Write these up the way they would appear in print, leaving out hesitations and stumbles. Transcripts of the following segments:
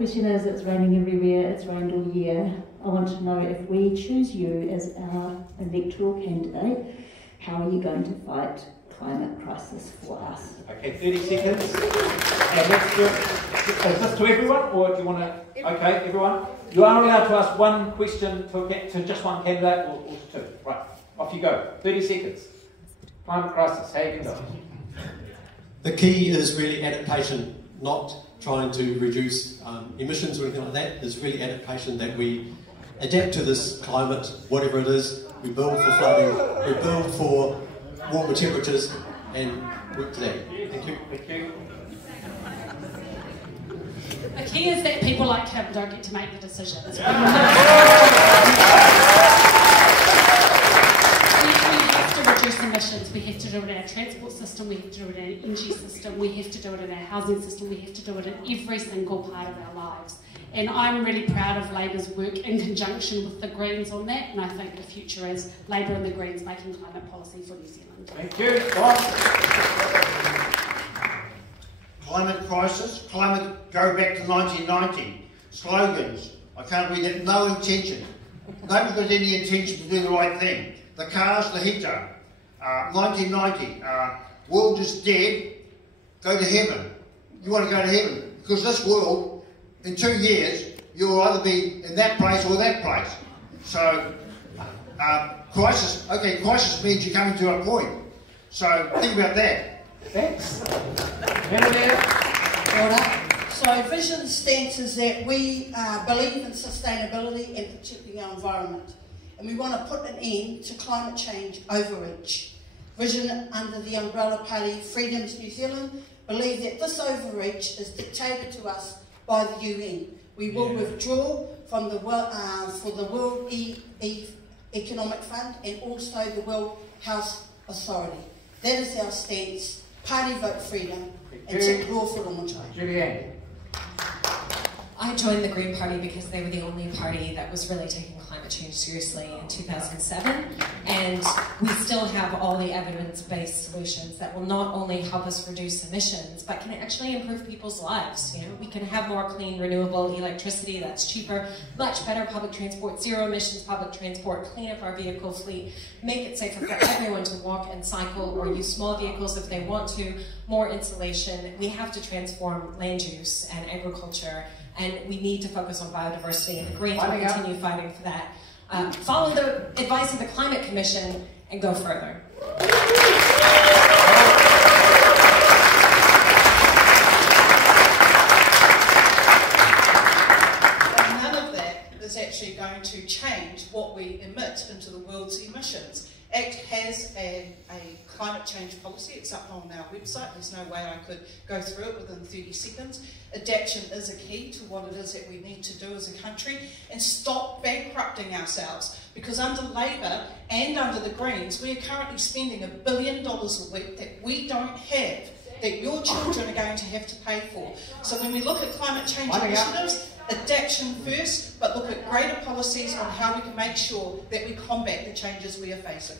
question is, it's raining everywhere, it's rained all year. I want to know, if we choose you as our electoral candidate, how are you going to fight climate crisis for us? Okay, 30 seconds. And let's do it. Is this to everyone, or do you want to? Okay, everyone. You are allowed to ask one question to just one candidate, or to two. Right, off you go. 30 seconds. Climate crisis, how you going to go? The key is really adaptation, not trying to reduce emissions or anything like that. It's really adaptation, that we adapt to this climate, whatever it is. We build for flooding, we build for warmer temperatures, and work to that. Thank you. Thank you. The key is that people like him don't get to make the decisions. We have to reduce emissions. We have to do it in our transport system, we have to do it in our energy system, we have to do it in our housing system, we have to do it in every single part of our lives. And I'm really proud of Labour's work in conjunction with the Greens on that, and I think the future is Labour and the Greens making climate policy for New Zealand. Thank you. Bob. Climate crisis, climate go back to 1990. Slogans, I can't read it, no intention. Nobody's got any intention to do the right thing. The cars, the heater, 1990, world is dead, go to heaven. You want to go to heaven, because this world, in 2 years, you'll either be in that place or that place. So, crisis, okay, crisis means you're coming to a point. So, think about that. Thanks. Remember there? So, Vision stance is that we believe in sustainability and protecting our environment. And we want to put an end to climate change overreach. Vision, under the umbrella party Freedoms New Zealand, believe that this overreach is dictated to us by the UN. We will withdraw from the for the World Economic Fund and also the World Health Authority. That is our stance. Party vote freedom and take law for Rongotai. Julianne. I joined the Green Party because they were the only party that was really taking climate change seriously in 2007, and we still have all the evidence-based solutions that will not only help us reduce emissions, but can actually improve people's lives. You know, we can have more clean, renewable electricity that's cheaper, much better public transport, zero emissions public transport, clean up our vehicle fleet, make it safer for everyone to walk and cycle or use small vehicles if they want to, more insulation. We have to transform land use and agriculture, and we need to focus on biodiversity, and the Greens will continue fighting for that. Follow the advice of the Climate Commission and go further. None of that is actually going to change what we emit into the world's emissions. ACT has a climate change policy. It's up on our website. There's no way I could go through it within 30 seconds. Adaptation is a key to what it is that we need to do as a country, and stop bankrupting ourselves, because under Labour and under the Greens, we are currently spending $1 billion a week that we don't have, that your children are going to have to pay for. So when we look at climate change initiatives, adaptation first, but look at greater policies on how we can make sure that we combat the changes we are facing.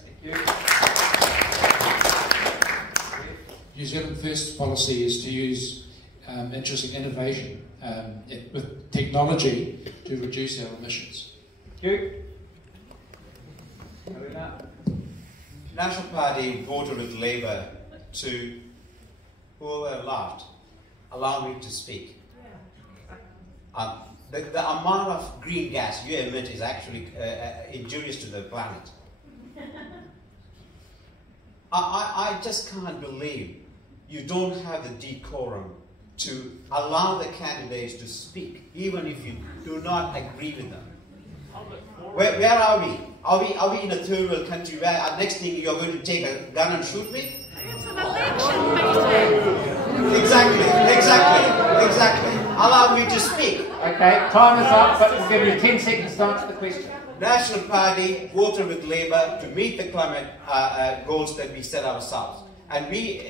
New Zealand First policy is to use interesting innovation with technology to reduce our emissions. Thank you. National Party voted with Labour to, whoever laughed, allow me to speak. The amount of green gas you emit is actually injurious to the planet. I just can't believe you don't have the decorum to allow the candidates to speak, even if you do not agree with them. Where are we? Are we in a third world country where next thing you're going to take a gun and shoot me? It's an election meeting. Exactly. Allow me to speak. Okay, time is up, but we'll give you 10 seconds to answer the question. National Party voted with Labour to meet the climate goals that we set ourselves. And we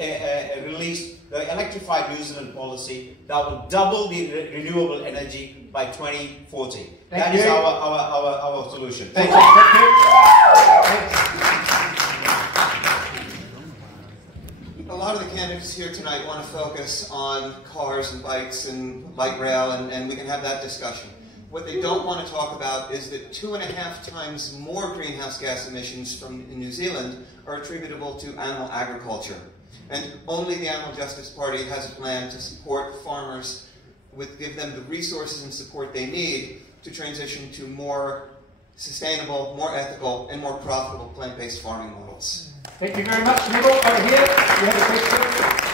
released the Electrified New Zealand policy that will double the renewable energy by 2040. That is our solution. Thank you. Hello. lot of the candidates here tonight want to focus on cars and bikes and light rail, and we can have that discussion. What they don't want to talk about is that 2.5 times more greenhouse gas emissions from New Zealand are attributable to animal agriculture. And only the Animal Justice Party has a plan to support farmers, give them the resources and support they need to transition to more sustainable, more ethical, and more profitable plant-based farming models. Thank you very much, Neville. Over here, you have a question.